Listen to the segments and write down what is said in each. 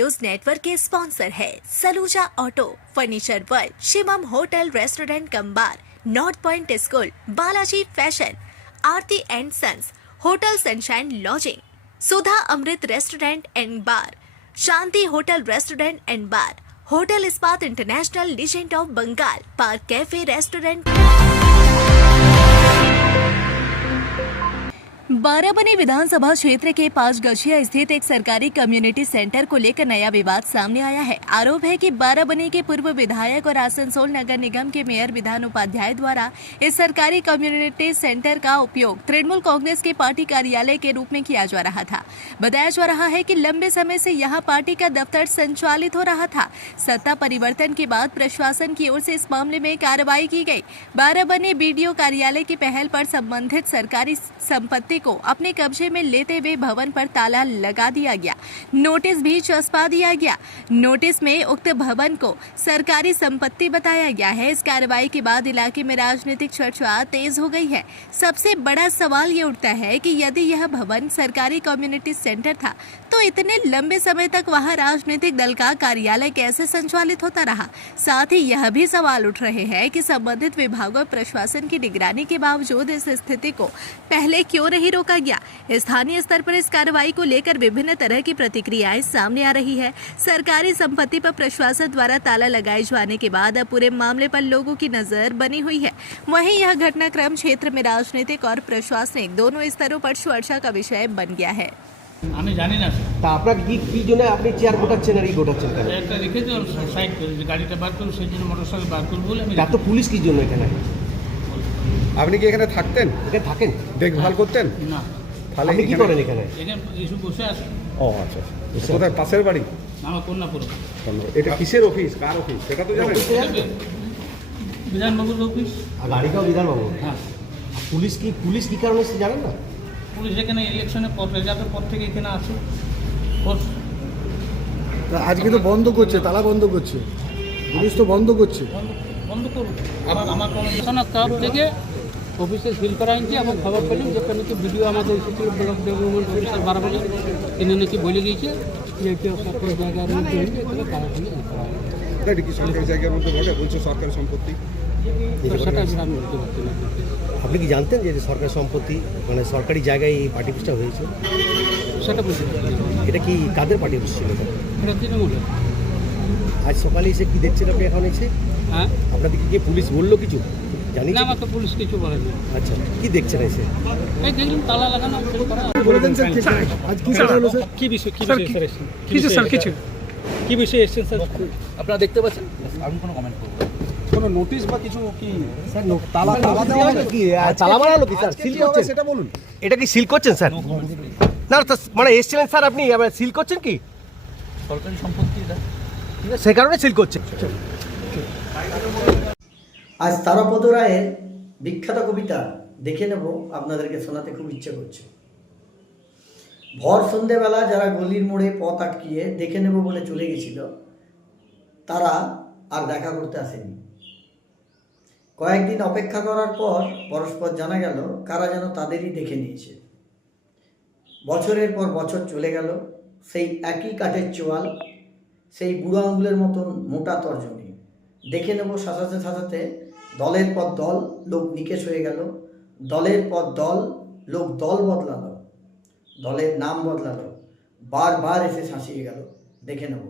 News network के sponsor है Saluja auto, furniture world, Shivam hotel restaurant cum bar, north point school, Balaji fashion, Aarti and sons, hotel sunshine lodging, Sudha Amrit restaurant and bar, Shanti hotel restaurant and bar, hotel Ispat international legend of Bengal, park cafe restaurant. Barabani विधानसभा क्षेत्र के 5 गछिया स्थित एक सरकारी community centre को लेकर नया विवाद सामने आया है। आरोप है कि बाराबनी के पूर्व विधायक और आसनसोल नगर निगम के मेयर विधान उपाध्याय द्वारा इस सरकारी कम्युनिटी सेंटर का उपयोग तृणमूल कांग्रेस के पार्टी कार्यालय के रूप में किया जा रहा था। बताया जा रहा है कि लंबे समय से यहां पार्टी का दफ्तर संचालित हो रहा था। सत्ता परिवर्तन के बाद प्रशासन की ओर से इस मामले में कार्रवाई की गई। बाराबनी बीडीओ कार्यालय की पहल पर संबंधित सरकारी संपत्ति को अपने कब्जे में लेते हुए भवन पर ताला लगा दिया गया। नोटिस भी चस्पा दिया गया। नोटिस में उक्त भवन को सरकारी संपत्ति बताया गया है। इस कार्रवाई के बाद इलाके में राजनीतिक चर्चा तेज हो गई है। सबसे बड़ा सवाल ये उठता है कि यदि यह भवन सरकारी कम्युनिटी सेंटर था तो इतने लंबे समय तक वहां राजनीतिक दल का कार्यालय कैसे संचालित होता रहा। साथ ही यह भी सवाल उठ रहे हैं कि संबंधित विभागों और प्रशासन की निगरानी के बावजूद इस स्थिति को पहले क्यों नहीं रोका गया। स्थानीय स्तर पर इस कार्रवाई को लेकर विभिन्न तरह की प्रतिक्रियाएं सामने आ रही है। सरकारी संपत्ति पर प्रशासन द्वारा ताला लगाए जाने के बाद अब पूरे मामले पर लोगों की नजर बनी हुई है। वहीं यह घटनाक्रम क्षेत्र में राजनीतिक और प्रशासनिक दोनों स्तरों पर चर्चा का विषय बन गया है। আমি জানি না তা আপনার কি জন্য আপনি চেয়ার গোটাচ্ছেন আর এই গোটাচ্ছেন কেন? একটা রেখেছি সাইড করে যে গাড়িটা বার করব সেই জন্য মোটরসাইকেল বার করব বলে আমি তা তো পুলিশ কি জন্য এখানে? আপনি কি এখানে থাকতেন? এখানে থাকেন? দেখভাল করতেন? না তাহলে আপনি কি করেন এখানে? এখানে এসে বসে আছে। ও আচ্ছা। কোথায় পাশের বাড়ি? আমার কন্যাপুর। এটা কিসের অফিস? কার অফিস? সেটা তো জানেন? বিধানবাবুর অফিস। আর গাড়িটাও বিধানবাবু? হ্যাঁ। পুলিশ কি কারণে এসেছে জানেন না? পুলিশ এখানে ইলেকশনের পর রেজাল্টের পর থেকে এখানে আছে। আজকে তো বন্ধ করছে, তালা বন্ধ করছে, পুলিশ তো বন্ধ করছে। বন্ধ করুন। আমার কমিশনার তরফ থেকে অফিসে সিল করা হয়েছে এবং খবর পেলাম যে নাকি ভিডিও আমাদের এসেছিল ব্লক ডেভেলপমেন্ট অফিসার বারাবণী তিনি নাকি বলে গিয়েছে যে এটা সরকারি জায়গার মধ্যে এখানে কারাখানি করা হয়। এটা কি সরকারি জায়গার মধ্যে বলে বলছে সরকারি সম্পত্তি? সেটা আমি বলতে পারছি না। আপনি কি জানতেন যে সরকারি সম্পত্তি মানে সরকারি জায়গায় এই পার্টি অফিসটা হয়েছে? সেটা বলতে পারছি না। এটা কি কাদের পার্টি অফিস ছিল? এটা তৃণমূলের। আজ সকালে এসে কি দেখছেন আপনি এখন এসে? হ্যাঁ, আপনাদেরকে কি পুলিশ বললো কিছু? জানি না, আমাকে পুলিশ কিছু বলেনি। আচ্ছা, কি দেখছেন এসে? এই দেখুন তালা লাগানো সিল করা। বলেছেন স্যার ঠিক আছে। আজ কি স্যার হলো স্যার? কি বিষয় স্যার এসেছেন? কিছু স্যার কিছু কি বিষয়ে এসেছেন স্যার আপনারা দেখতে পাচ্ছেন? আমি কোনো কমেন্ট করব না। কোনো নোটিশ বা কিছু কি স্যার তালা দেওয়া হলো কি? তালা মারালো কি স্যার? সিল করছেন সেটা বলুন। এটা কি সিল করছেন স্যার? না মানে এসেছিলেন স্যার আপনি আবার সিল করছেন কি? সরকারি সম্পত্তি এটা সে কারণে সিল করছেন। আজ তারাপদ রায়ের বিখ্যাত কবিতা দেখে নেব, আপনাদেরকে শোনাতে খুব ইচ্ছে করছে। ভর সন্ধেবেলা যারা গলির মোড়ে পথ আটকিয়ে দেখে নেব বলে চলে গেছিল, তারা আর দেখা করতে আসেনি। কয়েকদিন অপেক্ষা করার পর পরস্পর জানা গেল কারা যেন তাদেরই দেখে নিয়েছে। বছরের পর বছর চলে গেল, সেই একই কাঠের চোয়াল, সেই বুড়ো আঙুলের মতন মোটা তর্জনী। দেখে নেব শাসাতে শাসাতে দলের পর দল লোক নিকেশ হয়ে গেল, দলের পর দল লোক দল বদলালো, দলের নাম বদলালো, বারবার এসে শাসিয়ে গেল। দেখে নেব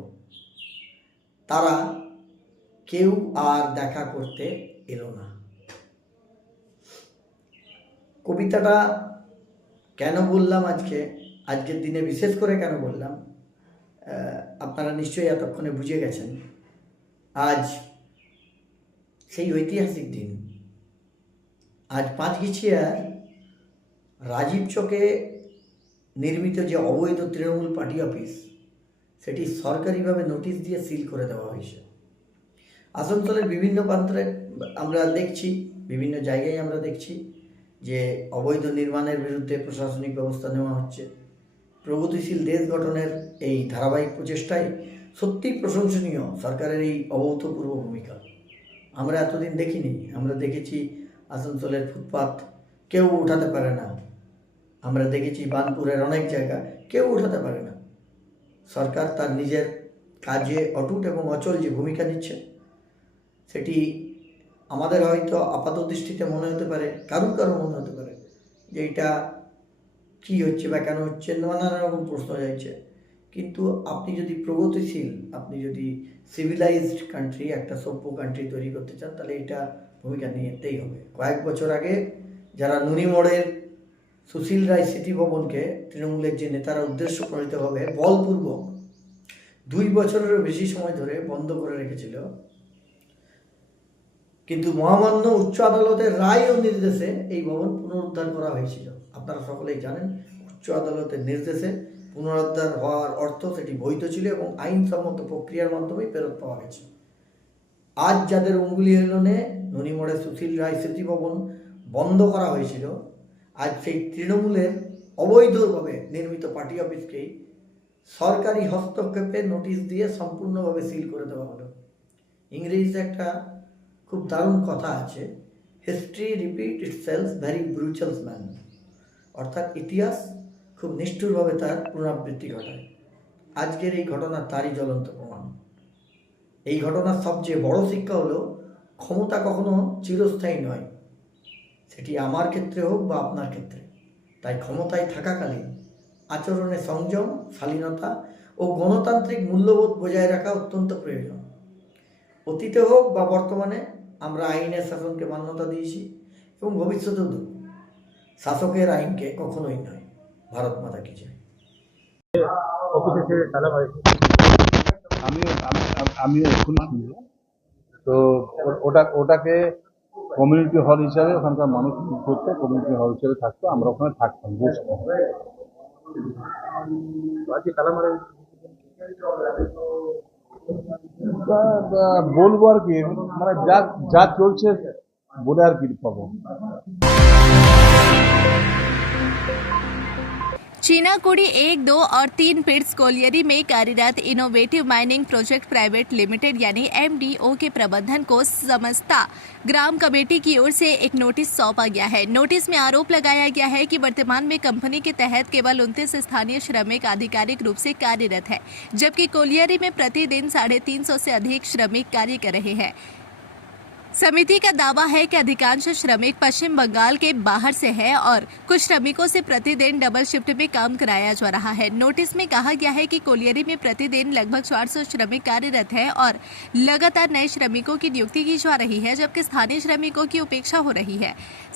তারা কেউ আর দেখা করতে এলো না। কবিতাটা কেন বললাম আজকের দিনে বিশেষ করে কেন বললাম আপনারা নিশ্চয়ই এতক্ষণে বুঝে গেছেন। আজ সেই ঐতিহাসিক দিন। আজ 5 গিছিয়ার রাজীব চকে নির্মিত যে অবৈধ তৃণমূল পার্টি অফিস, সেটি সরকারিভাবে নোটিশ দিয়ে সিল করে দেওয়া হয়েছে। আসানসোলের বিভিন্ন প্রান্তে আমরা দেখছি, বিভিন্ন জায়গায় আমরা দেখছি যে অবৈধ নির্মাণের বিরুদ্ধে প্রশাসনিক ব্যবস্থা নেওয়া হচ্ছে। প্রগতিশীল দেশ গঠনের এই ধারাবাহিক প্রচেষ্টায় সত্যিই প্রশংসনীয় সরকারের এই অভূতপূর্ব ভূমিকা। আমরা এতদিন দেখিনি। আমরা দেখেছি আসানসোলের ফুটপাত কেউ উঠাতে পারে না, আমরা দেখেছি বার্নপুরের অনেক জায়গা কেউ উঠাতে পারে না। সরকার তার নিজের কাজে অটুট এবং অচল যে ভূমিকা নিচ্ছে সেটি আমাদের হয়তো আপাত দৃষ্টিতে মনে হতে পারে, কারুর মনে হতে পারে যে এটা কী হচ্ছে বা কেন হচ্ছে, নানা রকম প্রশ্ন যাচ্ছে। কিন্তু আপনি যদি প্রগতিশীল, আপনি যদি সিভিলাইজড কান্ট্রি, একটা সভ্য কান্ট্রি তৈরি করতে চান, তাহলে এটা ভূমিকা নিতেই হবে। কয়েক বছর আগে যারা নুনিমোড়ের সুশীল রায় স্মৃতি ভবনকে তৃণমূলের যে নেতারা উদ্দেশ্যপ্রণীতভাবে বলপূর্বক 2 বছরেরও বেশি সময় ধরে বন্ধ করে রেখেছিল, কিন্তু মহামান্য উচ্চ আদালতের রায় ও নির্দেশে এই ভবন পুনরুদ্ধার করা হয়েছিল। আপনারা সকলেই জানেন, উচ্চ আদালতের নির্দেশে পুনরুদ্ধার হওয়ার অর্থ সেটি বৈধ ছিল এবং আইনসম্মত প্রক্রিয়ার মাধ্যমেই ফেরত পাওয়া গেছে। আজ যাদের অঙ্গুলি হেলনে ননিমোড়ে সুশীল রায় স্মৃতি ভবন বন্ধ করা হয়েছিল, আজ সেই তৃণমূলের অবৈধভাবে নির্মিত পার্টি অফিসকেই সরকারি হস্তক্ষেপে নোটিশ দিয়ে সম্পূর্ণভাবে সিল করে দেওয়া হলো। ইংরেজিতে একটা খুব দারুণ কথা আছে, history repeat itself very brutal man, অর্থাৎ ইতিহাস খুব নিষ্ঠুরভাবে তার পুনরাবৃত্তি ঘটায়। আজকের এই ঘটনা তারই জ্বলন্ত প্রমাণ। এই ঘটনার সবচেয়ে বড় শিক্ষা হলো, ক্ষমতা কখনো চিরস্থায়ী নয়, সেটি আমার ক্ষেত্রে হোক বা আপনার ক্ষেত্রে। তাই ক্ষমতায় থাকাকালীন আচরণে সংযম, শালীনতা ও গণতান্ত্রিক মূল্যবোধ বজায় রাখা অত্যন্ত প্রয়োজন। অতীতে হোক বা বর্তমানে আমরা আইনের শাসনকে মান্যতা দিয়েছি এবং ভবিষ্যতেও দেব। শাসকের আইনকে কখনোই নয়। ভারত মাতা কি জয়। আমিও এক্ষুনি শুনবো। তো ওটাকে কমিউনিটি হল হিসাবে ওখানকার মানুষ করতো, কমিউনিটি হল হিসেবে থাকতো, আমরা ওখানে থাকতাম, বসতাম। বলবো আর কি, মানে যা চলছে বলে আর কি পাবো। चीनाकुड़ी 1, 2 और 3 पिट्स कोलियरी में कार्यरत innovative mining project private limited यानी MDO के प्रबंधन को समस्ता ग्राम कमेटी की ओर से एक नोटिस सौंपा गया है। नोटिस में आरोप लगाया गया है कि वर्तमान में कंपनी के तहत केवल 29 स्थानीय श्रमिक आधिकारिक रूप से कार्यरत है, जबकि कोलियरी में प्रतिदिन 350 से अधिक श्रमिक कार्य कर रहे हैं। समिति का दावा है कि अधिकांश श्रमिक पश्चिम बंगाल के बाहर से है और कुछ श्रमिकों से प्रतिदिन डबल शिफ्ट में काम कराया जा रहा है। नोटिस में कहा गया है कि कोलियरी में प्रतिदिन लगभग 400 श्रमिक कार्यरत हैं और लगातार नए श्रमिकों की नियुक्ति की जा रही है, जबकि स्थानीय श्रमिकों की उपेक्षा हो रही है।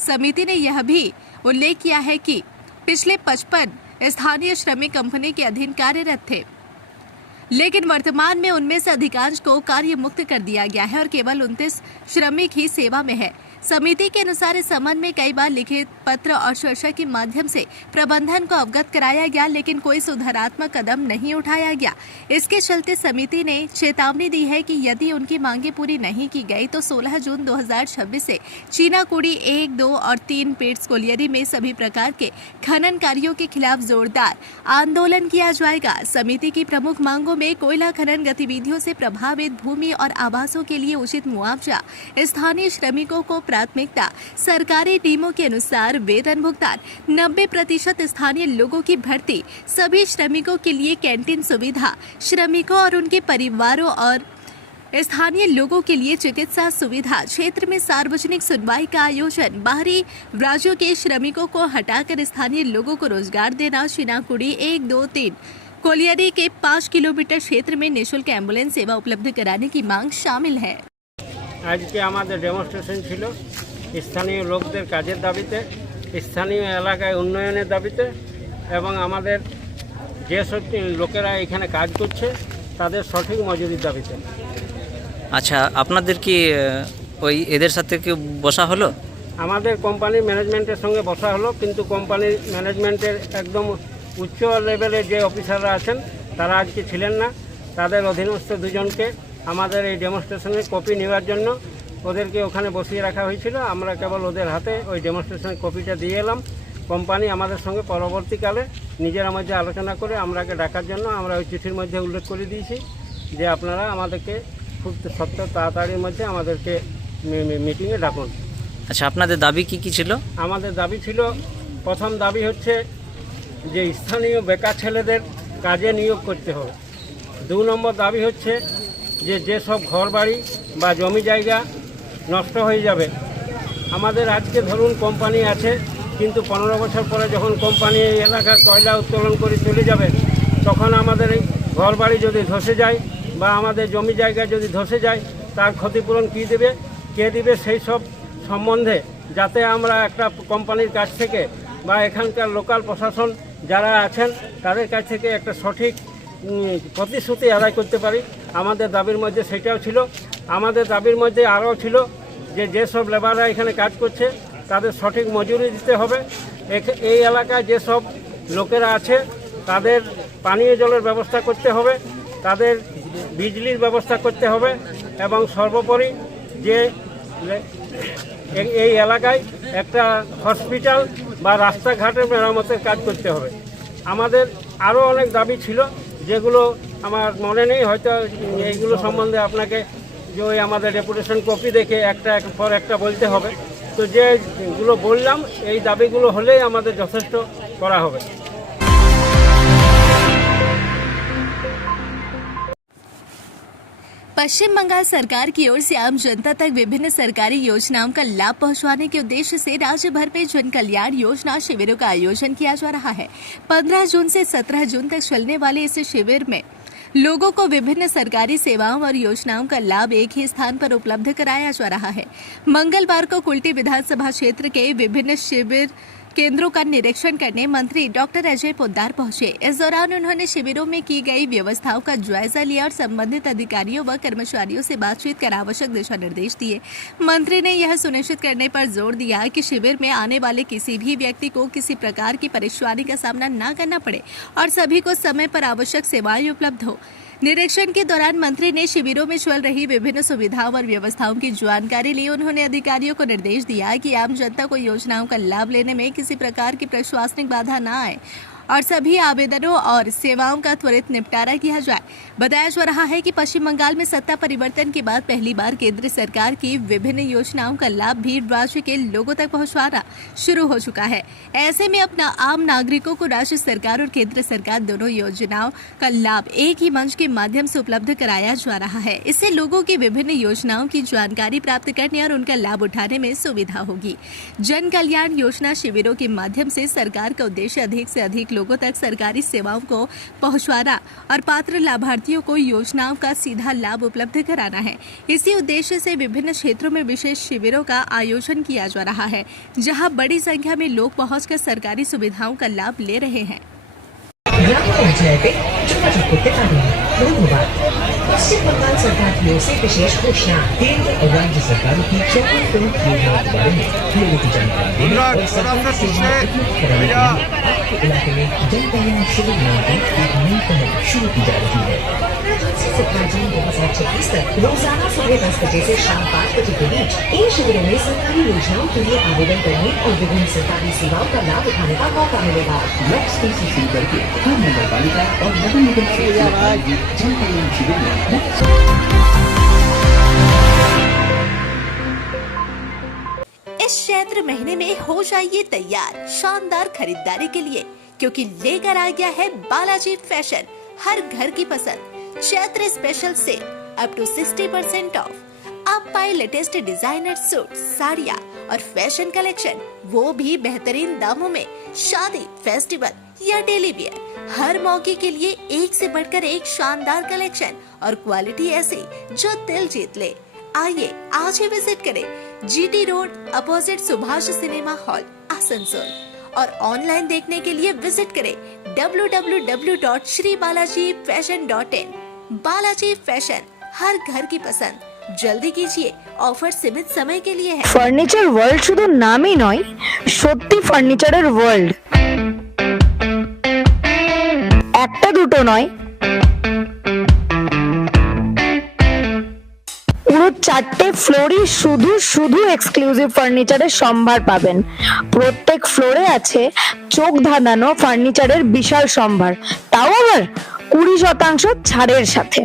समिति ने यह भी उल्लेख किया है कि पिछले 55 स्थानीय श्रमिक कंपनी के अधीन कार्यरत थे, लेकिन वर्तमान में उनमें से अधिकांश को कार्य मुक्त कर दिया गया है और केवल 29 श्रमिक ही सेवा में है। समिति के अनुसार इस संबंध में कई बार लिखित पत्र और चर्चा के माध्यम से प्रबंधन को अवगत कराया गया, लेकिन कोई सुधारात्मक कदम नहीं उठाया गया। इसके चलते समिति ने चेतावनी दी है कि यदि उनकी मांगे पूरी नहीं की गई तो 16 जून 2026 से चीनाकुड़ी 1, 2 और 3 पिट्स कोलियरी में सभी प्रकार के खनन कार्यों के खिलाफ जोरदार आंदोलन किया जाएगा। समिति की प्रमुख मांगों में कोयला खनन गतिविधियों से प्रभावित भूमि और आवासों के लिए उचित मुआवजा, स्थानीय श्रमिकों को प्राथमिकता, सरकारी टीमों के अनुसार वेतन भुगतान, 90% स्थानीय लोगों की भर्ती, सभी श्रमिकों के लिए कैंटीन सुविधा, श्रमिकों और उनके परिवारों और स्थानीय लोगों के लिए चिकित्सा सुविधा, क्षेत्र में सार्वजनिक सुनवाई का आयोजन, बाहरी राज्यों के श्रमिकों को हटाकर स्थानीय लोगों को रोजगार देना, चीनाकुड़ी 1, 2, 3 कोलियरी के 5 किलोमीटर क्षेत्र में निःशुल्क एम्बुलेंस सेवा उपलब्ध कराने की मांग शामिल है। আজকে আমাদের ডেমনস্ট্রেশন ছিল স্থানীয় লোকদের কাজের দাবিতে, স্থানীয় এলাকায় উন্নয়নের দাবিতে এবং আমাদের যেসব লোকেরা এখানে কাজ করছে তাদের সঠিক মজুরির দাবিতে। আচ্ছা, আপনাদের কি ওই এদের সাথে কি বসা হলো? আমাদের কোম্পানির ম্যানেজমেন্টের সঙ্গে বসা হলো, কিন্তু কোম্পানির ম্যানেজমেন্টের একদম উচ্চ লেভেলের যে অফিসাররা আছেন তারা আজকে ছিলেন না। তাদের অধীনস্থ দুজনকে আমাদের এই ডেমনস্ট্রেশনের কপি নেওয়ার জন্য ওদেরকে ওখানে বসিয়ে রাখা হয়েছিল। আমরা কেবল ওদের হাতে ওই ডেমনস্ট্রেশনের কপিটা দিয়ে এলাম। কোম্পানি আমাদের সঙ্গে পরবর্তীকালে নিজেরা মধ্যে আলোচনা করে আমরাকে ডাকার জন্য আমরা ওই চিঠির মধ্যে উল্লেখ করে দিয়েছি যে আপনারা আমাদেরকে খুব সত্তর তাড়াতাড়ির মধ্যে আমাদেরকে মিটিংয়ে ডাকুন। আচ্ছা, আপনাদের দাবি কি কি ছিল? আমাদের দাবি ছিল, প্রথম দাবি হচ্ছে যে স্থানীয় বেকার ছেলেদের কাজে নিয়োগ করতে হবে। 2 নম্বর দাবি হচ্ছে যেসব ঘর বাড়ি বা জমি জায়গা নষ্ট হয়ে যাবে, আমাদের আজকে ধরুন কোম্পানি আছে, কিন্তু 15 বছর পরে যখন কোম্পানি এই এলাকার কয়লা উত্তোলন করে চলে যাবে, তখন আমাদের এই ঘর বাড়ি যদি ধসে যায় বা আমাদের জমি জায়গা যদি ধসে যায়, তার ক্ষতিপূরণ কী দেবে, কে দেবে, সেই সব সম্বন্ধে যাতে আমরা একটা কোম্পানির কাছ থেকে বা এখানকার লোকাল প্রশাসন যারা আছেন তাদের কাছ থেকে একটা সঠিক প্রতিশ্রুতি আদায় করতে পারি। আমাদের দাবির মধ্যে সেটাও ছিল। আমাদের দাবির মধ্যে আরও ছিল যেসব লেবাররা এখানে কাজ করছে তাদের সঠিক মজুরি দিতে হবে। এই এলাকায় যেসব লোকেরা আছে তাদের পানীয় জলের ব্যবস্থা করতে হবে, তাদের বিজলির ব্যবস্থা করতে হবে এবং সর্বোপরি যে এই এলাকায় একটা হসপিটাল বা রাস্তাঘাটের মেরামতের কাজ করতে হবে। আমাদের আরও অনেক দাবি ছিল যেগুলো আমার মনে নেই, হয়তো এইগুলো সম্বন্ধে আপনাকে যে ওই আমাদের ডেপুটেশন কপি দেখে একটা পর একটা বলতে হবে। তো যেগুলো বললাম এই দাবিগুলো হলেই আমাদের যথেষ্ট করা হবে। पश्चिम बंगाल सरकार की ओर से आम जनता तक विभिन्न सरकारी योजनाओं का लाभ पहुंचाने के उद्देश्य से राज्य भर में जन कल्याण योजना शिविरों का आयोजन किया जा रहा है। 15 जून से 17 जून तक चलने वाले इस शिविर में लोगों को विभिन्न सरकारी सेवाओं और योजनाओं का लाभ एक ही स्थान पर उपलब्ध कराया जा रहा है। मंगलवार को कुल्टी विधानसभा क्षेत्र के विभिन्न शिविर केंद्रों का निरीक्षण करने मंत्री डॉक्टर अजय पोद्दार पहुंचे। इस दौरान उन्होंने शिविरों में की गई व्यवस्थाओं का जायजा लिया और संबंधित अधिकारियों व कर्मचारियों से बातचीत कर आवश्यक दिशा निर्देश दिए। मंत्री ने यह सुनिश्चित करने पर जोर दिया कि शिविर में आने वाले किसी भी व्यक्ति को किसी प्रकार की परेशानी का सामना न करना पड़े और सभी को समय पर आवश्यक सेवाएं उपलब्ध हो। निरीक्षण के दौरान मंत्री ने शिविरों में चल रही विभिन्न सुविधाओं और व्यवस्थाओं की जानकारी ली। उन्होंने अधिकारियों को निर्देश दिया कि आम जनता को योजनाओं का लाभ लेने में किसी प्रकार की प्रशासनिक बाधा न आए और सभी आवेदनों और सेवाओं का त्वरित निपटारा किया जाए। बताया जा रहा है कि पश्चिम बंगाल में सत्ता परिवर्तन के बाद पहली बार केंद्र सरकार की विभिन्न योजनाओं का लाभ भी राज्य के लोगों तक पहुंचाना शुरू हो चुका है। ऐसे में अपना आम नागरिकों को राज्य सरकार और केंद्र सरकार दोनों योजनाओं का लाभ एक ही मंच के माध्यम से उपलब्ध कराया जा रहा है। इससे लोगों की विभिन्न योजनाओं की जानकारी प्राप्त करने और उनका लाभ उठाने में सुविधा होगी। जन कल्याण योजना शिविरों के माध्यम से सरकार का उद्देश्य अधिक से अधिक लोगों तक सरकारी सेवाओं को पहुंचाना और पात्र लाभार्थियों को योजनाओं का सीधा लाभ उपलब्ध कराना है। इसी उद्देश्य से विभिन्न क्षेत्रों में विशेष शिविरों का आयोजन किया जा रहा है, जहां बड़ी संख्या में लोग पहुंचकर सरकारी सुविधाओं का लाभ ले रहे हैं। पश्चिम बंगाल सरकार की ओर से विशेष घोषणा, केंद्र और राज्य सरकारों की 4 प्रमुख योजनाओं के बारे में लोगों की जानकारी देने और सरकारी सेवाएं उपलब्ध कराने के लिए आपके इलाके में जन कल्याण शिविर नाम की एक नई पहल शुरू की जा रही है। 15 से 17 जून 2026 तक रोजाना सुबह 10 बजे से शाम 5 बजे के बीच इन शिविरों में सरकारी योजनाओं के लिए आवेदन करने और विभिन्न सरकारी सेवाओं का लाभ उठाने का मौका मिलेगा। ब्लॉक स्कूल से शुरू करके हर नगर पालिका और नगर निगम से जन कल्याण शिविर में इस चैत्र महीने में हो जाइए तैयार शानदार खरीदारी के लिए, क्योंकि लेकर आ गया है बालाजी फैशन हर घर की पसंद Chaitra special sale up to 60% off. आप पाए लेटेस्ट डिजाइनर सूट, साड़ियाँ और फैशन कलेक्शन, वो भी बेहतरीन दामों में। शादी, फेस्टिवल या डेली वियर, हर मौके के लिए एक से बढ़कर एक शानदार कलेक्शन और क्वालिटी ऐसी जो दिल जीत ले। आइए आज ही विजिट करें GT road opposite Subhash cinema hall Asansol और ऑनलाइन देखने के लिए विजिट करें www.shribalajifashion.in। बालाजी फैशन हर घर की पसंद, जल्दी कीजिए, ऑफर सीमित समय के लिए है। ফার্নিচার ওয়ার্ল্ড শুধু নামই নয়, সত্যি ফার্নিচারের ওয়ার্ল্ড। একটা দুটো নয়, পুরো 4টে ফ্লোরই শুধু শুধু এক্সক্লুসিভ ফার্নিচারের সম্ভার পাবেন। প্রত্যেক ফ্লোরে আছে চোখ ধাঁধানো ফার্নিচারের বিশাল সম্ভার, তাও আবার 20% ছাড়ের সাথে।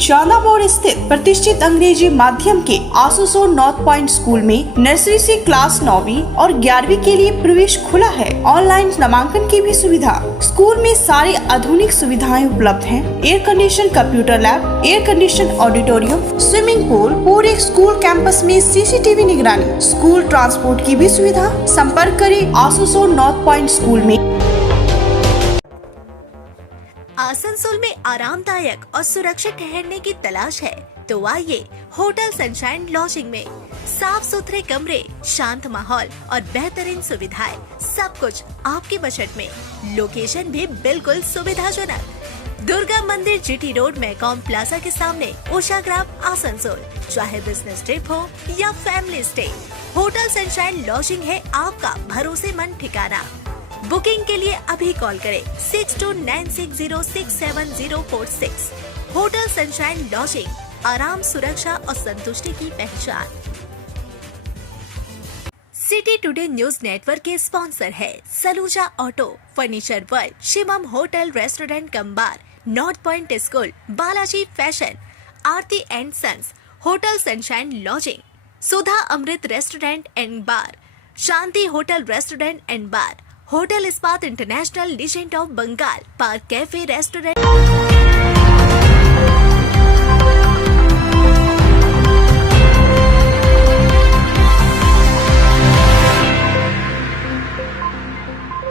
चांदा मोड़ स्थित प्रतिष्ठित अंग्रेजी माध्यम के आसुसो नॉर्थ पॉइंट स्कूल में नर्सरी से क्लास 9वीं और 11वीं के लिए प्रवेश खुला है। ऑनलाइन नामांकन की भी सुविधा। स्कूल में सारी आधुनिक सुविधाएं उपलब्ध हैं। Air condition computer lab, air condition auditorium, swimming pool, पूरे स्कूल कैंपस में सीसीटीवी निगरानी, स्कूल ट्रांसपोर्ट की भी सुविधा। संपर्क करें आसुसो नॉर्थ पॉइंट स्कूल में। आसनसोल में आरामदायक और सुरक्षित ठहरने की तलाश है तो आइए होटल सनशाइन लॉजिंग में। साफ सुथरे कमरे, शांत माहौल और बेहतरीन सुविधाएं, सब कुछ आपके बजट में। लोकेशन भी बिल्कुल सुविधाजनक। दुर्गा मंदिर जीटी रोड मैकॉम प्लाजा के सामने, उषाग्राम, आसनसोल। चाहे बिजनेस ट्रिप हो या family stay, hotel sunshine lodging है आपका भरोसेमंद ठिकाना। बुकिंग के लिए अभी कॉल करें 6296067046। होटल सनशाइन लॉजिंग, आराम, सुरक्षा और संतुष्टि की पहचान। सिटी टुडे न्यूज नेटवर्क के स्पॉन्सर है Saluja auto, furniture world, Shivam hotel restaurant cum bar, north point school, Balaji fashion, Aarti and sons, hotel sunshine lodging, Sudha Amrit restaurant and bar, Shanti hotel restaurant and bar, hotel Ispat international, legend of Bengal, park cafe restaurant.